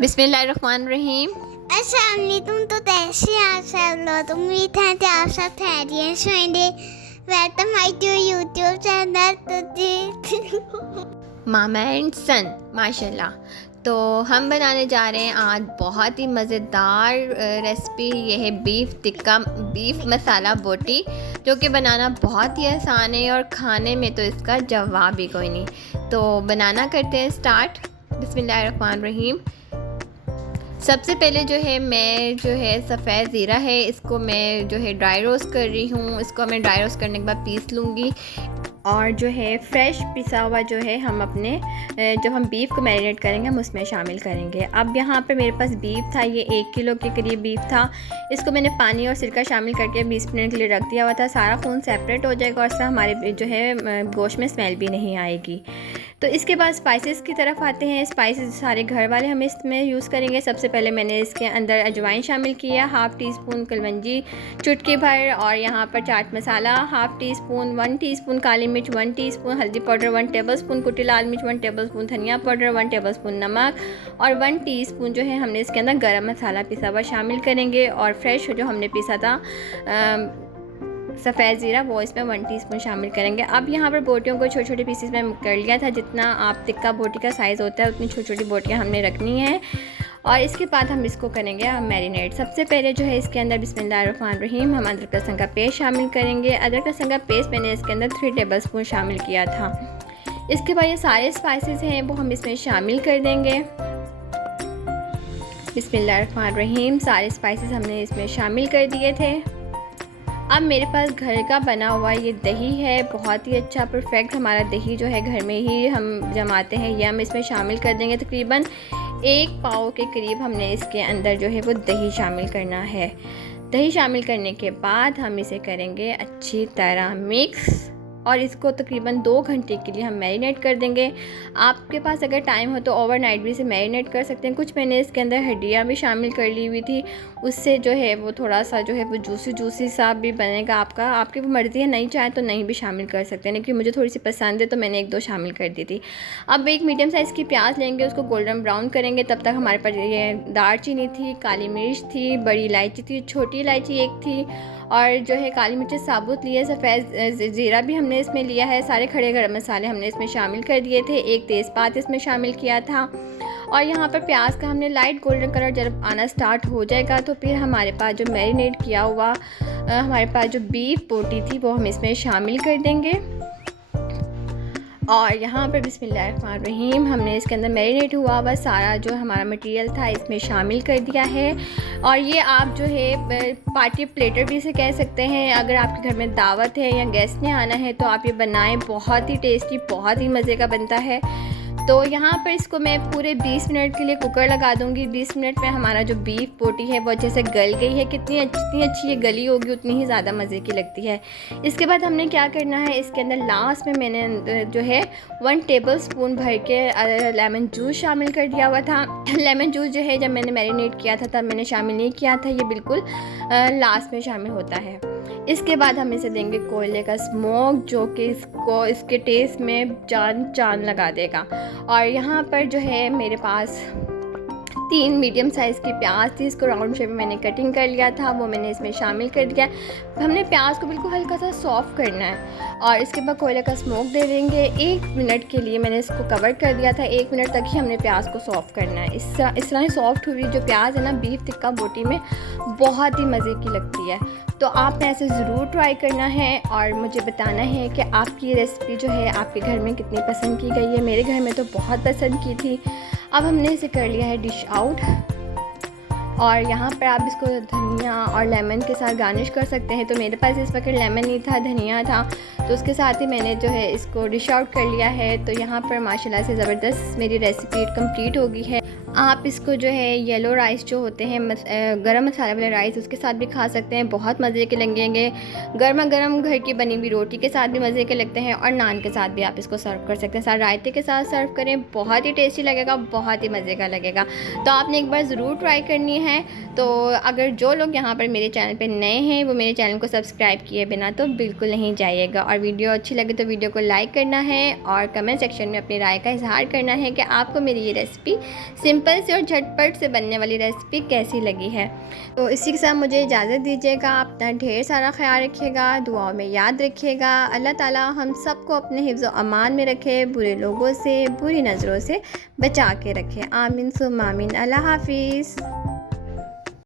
बिस्मिल्लाहिर्रहमानिर्रहीम। तुम तो तैसे आप सब लोग उम्मीद है कि आप सब खैरियत से होंगे। Welcome my to YouTube channel mama and son माशाल्लाह। तो हम बनाने जा रहे हैं आज बहुत ही मज़ेदार रेसिपी। ये है बीफ मसाला बोटी, जो कि बनाना बहुत ही आसान है और खाने में तो इसका जवाब ही कोई नहीं। तो बनाना करते हैं स्टार्ट। बिस्मिल्लाहिर्रहमानिर्रहीम। सबसे पहले जो है मैं जो है सफ़ेद ज़ीरा है, इसको मैं जो है ड्राई रोस्ट कर रही हूँ। इसको मैं ड्राई रोस्ट करने के बाद पीस लूँगी। और जो है फ्रेश पिसा हुआ जो है हम अपने जब हम बीफ को मैरिनेट करेंगे हम उसमें शामिल करेंगे। अब यहाँ पे मेरे पास बीफ था, ये 1 किलो के करीब बीफ था। इसको मैंने पानी और सिरका शामिल करके 20 मिनट के लिए रख दिया हुआ था। सारा खून सेपरेट हो जाएगा और इससे हमारे जो है गोश्त में स्मेल भी नहीं आएगी। तो इसके बाद स्पाइसेस की तरफ आते हैं। स्पाइसेस सारे घर वाले हम इसमें यूज़ करेंगे। सबसे पहले मैंने इसके अंदर अजवाइन शामिल किया, हाफ़ टी स्पून कलवंजी चुटकी भर, और यहाँ पर chaat masala half tea spoon, 1 teaspoon काली मिर्च, 1 टीस्पून हल्दी पाउडर, 1 टेबलस्पून कुटी लाल मिर्च, 1 टेबलस्पून धनिया पाउडर, 1 टेबलस्पून नमक और 1 टीस्पून जो है हमने इसके अंदर गरम मसाला पिसा हुआ शामिल करेंगे। और फ्रेश जो हमने पिसा था सफ़ेद ज़ीरा वो इसमें 1 टीस्पून शामिल करेंगे। अब यहाँ पर बोटियों को छोटे छोटे पीसेस में कर लिया था। जितना आप टिक्का बोटी का साइज़ होता है उतनी छोटी छोटी बोटियाँ हमने रखनी है। और इसके बाद हम इसको करेंगे मैरिनेट। सबसे पहले जो है इसके अंदर बिस्मिल्लाहिर्रहमानिर्रहीम हम अदरक लहसुन का पेस्ट शामिल करेंगे। अदरक लहसुन का पेस्ट मैंने इसके अंदर 3 टेबलस्पून शामिल किया था। इसके बाद ये सारे स्पाइसेस हैं वो हम इसमें शामिल कर देंगे। बिस्मिल्लाहिर्रहमानिर्रहीम सारे स्पाइसेस हमने इसमें शामिल कर दिए थे। अब मेरे पास घर का बना हुआ ये दही है, बहुत ही अच्छा परफेक्ट हमारा दही जो है घर में ही हम जमाते हैं, ये हम इसमें शामिल कर देंगे। तकरीबन 1 पाव के करीब हमने इसके अंदर जो है वो दही शामिल करना है। दही शामिल करने के बाद हम इसे करेंगे अच्छी तरह मिक्स और इसको तकरीबन 2 घंटे के लिए हम मैरिनेट कर देंगे। आपके पास अगर टाइम हो तो ओवरनाइट भी इसे मैरिनेट कर सकते हैं। कुछ मैंने इसके अंदर हड्डियाँ भी शामिल कर ली हुई थी, उससे जो है वो थोड़ा सा जो है वो जूसी सा भी बनेगा। आपकी वो मर्ज़ी है, नहीं चाहे तो नहीं भी शामिल कर सकते हैं, लेकिन मुझे थोड़ी सी पसंद है तो मैंने 1-2 शामिल कर दी थी। अब एक मीडियम साइज़ की प्याज लेंगे, उसको गोल्डन ब्राउन करेंगे। तब तक हमारे पास ये दालचीनी थी, काली मिर्च थी, बड़ी इलायची थी, छोटी इलायची 1 थी और जो है काली मिर्च साबुत लिए, सफ़ेद ज़ीरा भी हमने इसमें लिया है। सारे खड़े गरम मसाले हमने इसमें शामिल कर दिए थे। 1 तेज़पात इसमें शामिल किया था। और यहाँ पर प्याज का हमने लाइट गोल्डन कलर जब आना स्टार्ट हो जाएगा तो फिर हमारे पास जो मैरिनेट किया हुआ हमारे पास जो बीफ बोटी थी वो हम इसमें शामिल कर देंगे। और यहाँ पर बिस्मिल्लाहिर्रहमानिर्रहीम हमने इसके अंदर मैरिनेट हुआ हुआ सारा जो हमारा मटेरियल था इसमें शामिल कर दिया है। और ये आप जो है पार्टी प्लेटर भी इसे कह सकते हैं। अगर आपके घर में दावत है या गेस्ट ने आना है तो आप ये बनाएं, बहुत ही टेस्टी, बहुत ही मज़े का बनता है। तो यहाँ पर इसको मैं पूरे 20 मिनट के लिए कुकर लगा दूँगी। 20 मिनट में हमारा जो बीफ बोटी है वो अच्छे से गल गई है। जितनी अच्छी ये गली होगी उतनी ही ज़्यादा मज़े की लगती है। इसके बाद हमने क्या करना है, इसके अंदर लास्ट में मैंने जो है 1 टेबलस्पून भर के लेमन जूस शामिल कर दिया हुआ था। लेमन जूस जो है जब मैंने मैरिनेट किया था तब मैंने शामिल नहीं किया था, ये बिल्कुल लास्ट में शामिल होता है। इसके बाद हम इसे देंगे कोयले का स्मोक, जो कि इसके टेस्ट में जान लगा देगा। और यहाँ पर जो है मेरे पास 3 मीडियम साइज़ की प्याज थी, इसको राउंड शेप में मैंने कटिंग कर लिया था, वो मैंने इसमें शामिल कर दिया। हमने प्याज को बिल्कुल हल्का सा सॉफ्ट करना है और इसके बाद कोयले का स्मोक दे देंगे। 1 मिनट के लिए मैंने इसको कवर कर दिया था, 1 मिनट तक ही हमने प्याज को सॉफ्ट करना है। इस तरह ही सॉफ्ट हुई जो प्याज है ना बीफ टिक्का बोटी में बहुत ही मज़े की लगती है। तो आपने ऐसे ज़रूर ट्राई करना है और मुझे बताना है कि आपकी रेसिपी जो है आपके घर में कितनी पसंद की गई है। मेरे घर में तो बहुत पसंद की थी। अब हमने इसे कर लिया है डिश आउट और यहाँ पर आप इसको धनिया और लेमन के साथ गार्निश कर सकते हैं। तो मेरे पास इस वक्त लेमन नहीं था, धनिया था, तो उसके साथ ही मैंने जो है इसको डिश आउट कर लिया है। तो यहाँ पर माशाल्लाह से ज़बरदस्त मेरी रेसिपी कंप्लीट हो गई है। आप इसको जो है येलो राइस जो होते हैं गरम मसाले वाले राइस उसके साथ भी खा सकते हैं, बहुत मज़े के लगेंगे। गर्मा गर्म घर की बनी हुई रोटी के साथ भी मज़े के लगते हैं और नान के साथ भी आप इसको सर्व कर सकते हैं। साथ रायते के साथ सर्व करें, बहुत ही टेस्टी लगेगा, बहुत ही मज़े का लगेगा। तो आपने एक बार ज़रूर ट्राई करनी हैं। तो अगर जो लोग यहाँ पर मेरे चैनल पे नए हैं वो मेरे चैनल को सब्सक्राइब किए बिना तो बिल्कुल नहीं जाइएगा, और वीडियो अच्छी लगे तो वीडियो को लाइक करना है और कमेंट सेक्शन में अपनी राय का इजहार करना है कि आपको मेरी ये रेसिपी सिंपल से और झटपट से बनने वाली रेसिपी कैसी लगी है। तो इसी के साथ मुझे इजाज़त दीजिएगा। अपना ढेर सारा ख्याल रखिएगा, दुआओं में याद रखिएगा। अल्लाह ताला हम सबको अपने हिफ्ज़ व अमान में रखे, बुरे लोगों से, बुरी नज़रों से बचा के रखे। आमीन सुम्मा आमीन। अल्लाह हाफिज़।